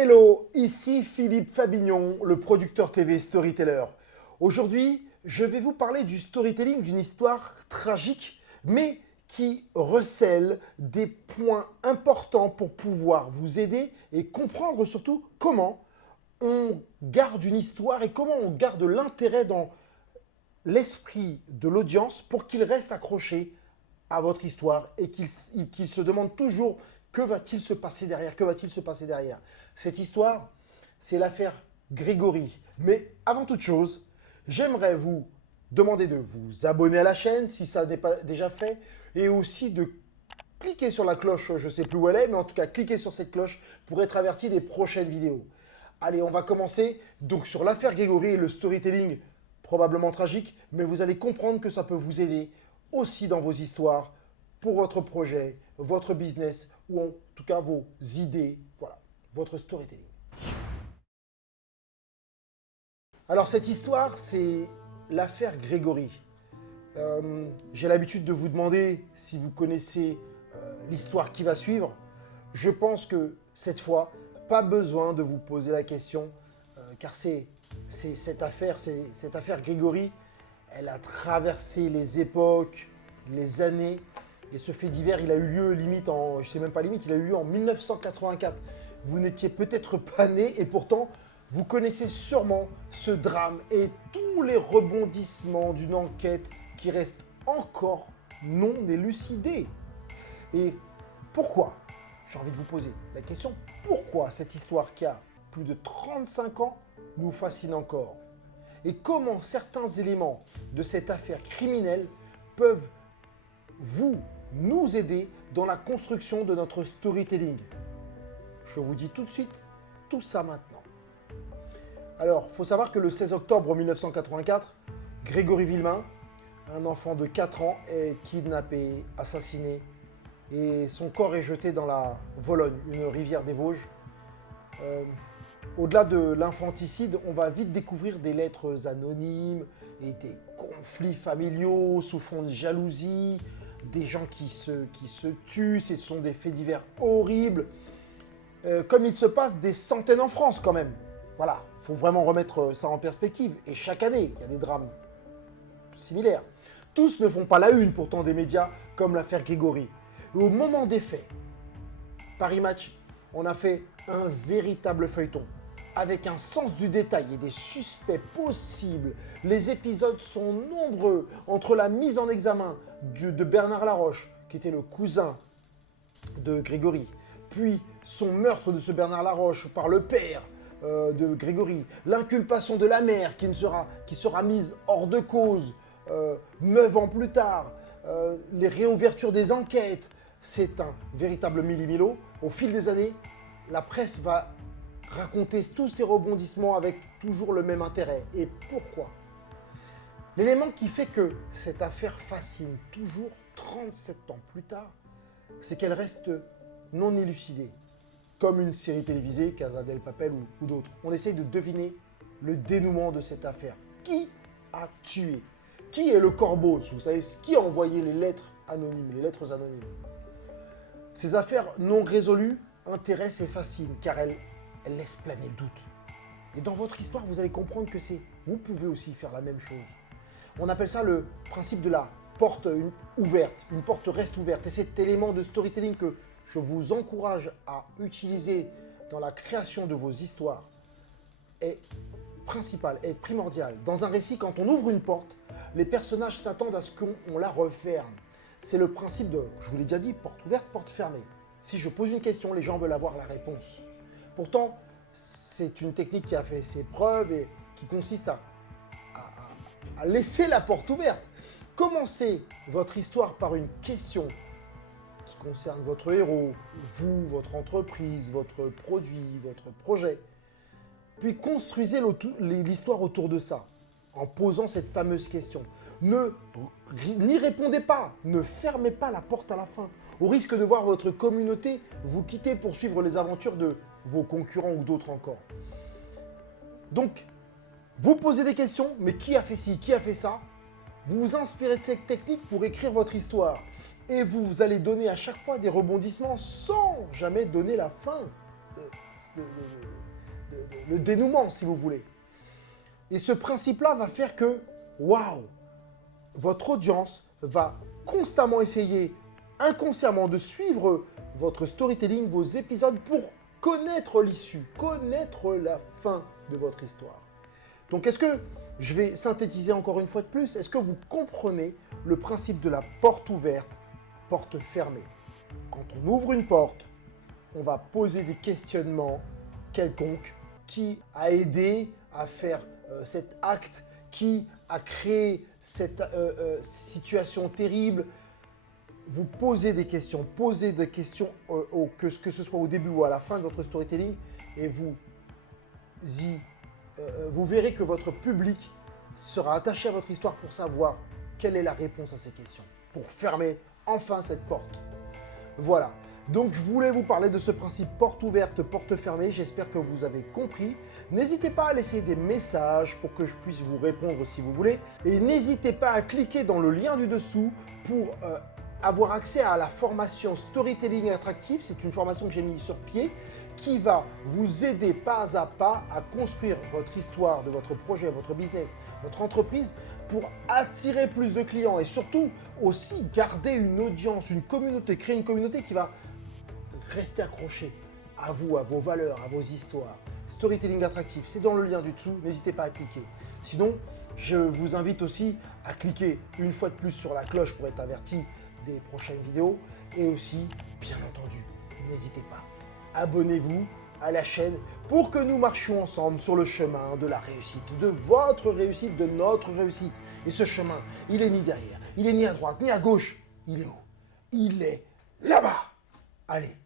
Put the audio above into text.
Hello, ici Philippe Fabignon, le producteur TV Storyteller. Aujourd'hui, je vais vous parler du storytelling d'une histoire tragique, mais qui recèle des points importants pour pouvoir vous aider et comprendre surtout comment on garde une histoire et comment on garde l'intérêt dans l'esprit de l'audience pour qu'il reste accroché à votre histoire et qu'il se demande toujours que va-t-il se passer derrière, que va-t-il se passer derrière. Cette histoire, c'est l'affaire Grégory. Mais avant toute chose, j'aimerais vous demander de vous abonner à la chaîne si ça n'est pas déjà fait et aussi de cliquer sur la cloche, je ne sais plus où elle est, mais en tout cas, cliquez sur cette cloche pour être averti des prochaines vidéos. Allez, on va commencer donc sur l'affaire Grégory et le storytelling probablement tragique, mais vous allez comprendre que ça peut vous aider aussi dans vos histoires, pour votre projet, votre business ou en tout cas vos idées, voilà, votre storytelling. Alors cette histoire, c'est l'affaire Grégory. J'ai l'habitude de vous demander si vous connaissez l'histoire qui va suivre. Je pense que cette fois, pas besoin de vous poser la question, car cette affaire Grégory, elle a traversé les époques, les années, et ce fait divers, il a eu lieu limite en, je sais même pas limite, il a eu lieu en 1984. Vous n'étiez peut-être pas né et pourtant, vous connaissez sûrement ce drame et tous les rebondissements d'une enquête qui reste encore non élucidée. Et pourquoi? J'ai envie de vous poser la question, pourquoi cette histoire qui a plus de 35 ans nous fascine encore? Et comment certains éléments de cette affaire criminelle peuvent nous aider dans la construction de notre storytelling? Je vous dis tout de suite tout ça maintenant. Alors, il faut savoir que le 16 octobre 1984, Grégory Villemain, un enfant de 4 ans, est kidnappé, assassiné et son corps est jeté dans la Vologne, une rivière des Vosges. Au-delà de l'infanticide, on va vite découvrir des lettres anonymes et des conflits familiaux sous fond de jalousie, des gens qui se tuent, ce sont des faits divers horribles, comme il se passe des centaines en France quand même. Voilà, il faut vraiment remettre ça en perspective. Et chaque année, il y a des drames similaires. Tous ne font pas la une pourtant des médias comme l'affaire Grégory. Et au moment des faits, Paris Match, on a fait un véritable feuilleton avec un sens du détail et des suspects possibles. Les épisodes sont nombreux entre la mise en examen de Bernard Laroche, qui était le cousin de Grégory, puis son meurtre de ce Bernard Laroche par le père de Grégory, l'inculpation de la mère qui sera mise hors de cause 9 ans plus tard, les réouvertures des enquêtes. C'est un véritable milli-milo. Au fil des années, la presse va raconter tous ces rebondissements avec toujours le même intérêt. Et pourquoi? L'élément qui fait que cette affaire fascine toujours 37 ans plus tard, c'est qu'elle reste non élucidée, comme une série télévisée, Casa del Papel ou d'autres. On essaye de deviner le dénouement de cette affaire. Qui a tué? Qui est le corbeau? Vous savez, qui a envoyé les lettres anonymes, les lettres anonymes? Ces affaires non résolues intéressent et fascinent, car elles laissent planer le doute. Et dans votre histoire, vous allez comprendre que vous pouvez aussi faire la même chose. On appelle ça le principe de la porte ouverte. Une porte reste ouverte. Et cet élément de storytelling que je vous encourage à utiliser dans la création de vos histoires est principal, est primordial. Dans un récit, quand on ouvre une porte, les personnages s'attendent à ce qu'on la referme. C'est le principe de, je vous l'ai déjà dit, porte ouverte, porte fermée. Si je pose une question, les gens veulent avoir la réponse. Pourtant, c'est une technique qui a fait ses preuves et qui consiste à laisser la porte ouverte. Commencez votre histoire par une question qui concerne votre héros, vous, votre entreprise, votre produit, votre projet. Puis construisez l'histoire autour de ça, en posant cette fameuse question. N'y répondez pas, ne fermez pas la porte à la fin, au risque de voir votre communauté vous quitter pour suivre les aventures de vos concurrents ou d'autres encore. Donc, vous posez des questions, mais qui a fait ci, qui a fait ça? Vous vous inspirez de cette technique pour écrire votre histoire. Et vous allez donner à chaque fois des rebondissements sans jamais donner la fin. le dénouement, si vous voulez. Et ce principe-là va faire que, waouh, votre audience va constamment essayer inconsciemment de suivre votre storytelling, vos épisodes pour connaître l'issue, connaître la fin de votre histoire. Donc, est-ce que, je vais synthétiser encore une fois de plus, est-ce que vous comprenez le principe de la porte ouverte, porte fermée? Quand on ouvre une porte, on va poser des questionnements quelconques. Qui a aidé à faire cet acte? Qui a créé cette situation terrible? Vous posez des questions que ce soit au début ou à la fin de votre storytelling, et vous verrez que votre public sera attaché à votre histoire pour savoir quelle est la réponse à ces questions, pour fermer enfin cette porte. Voilà. Donc, je voulais vous parler de ce principe porte ouverte, porte fermée. J'espère que vous avez compris. N'hésitez pas à laisser des messages pour que je puisse vous répondre si vous voulez. Et n'hésitez pas à cliquer dans le lien du dessous pour avoir accès à la formation Storytelling Attractif. C'est une formation que j'ai mise sur pied qui va vous aider pas à pas à construire votre histoire de votre projet, votre business, votre entreprise pour attirer plus de clients et surtout aussi garder une audience, une communauté, créer une communauté qui va rester accroché à vous, à vos valeurs, à vos histoires. Storytelling Attractif, c'est dans le lien du dessous, n'hésitez pas à cliquer. Sinon, je vous invite aussi à cliquer une fois de plus sur la cloche pour être averti des prochaines vidéos. Et aussi, bien entendu, n'hésitez pas, abonnez-vous à la chaîne pour que nous marchions ensemble sur le chemin de la réussite, de votre réussite, de notre réussite. Et ce chemin, il est ni derrière, il est ni à droite, ni à gauche, il est où? Il est là-bas. Allez,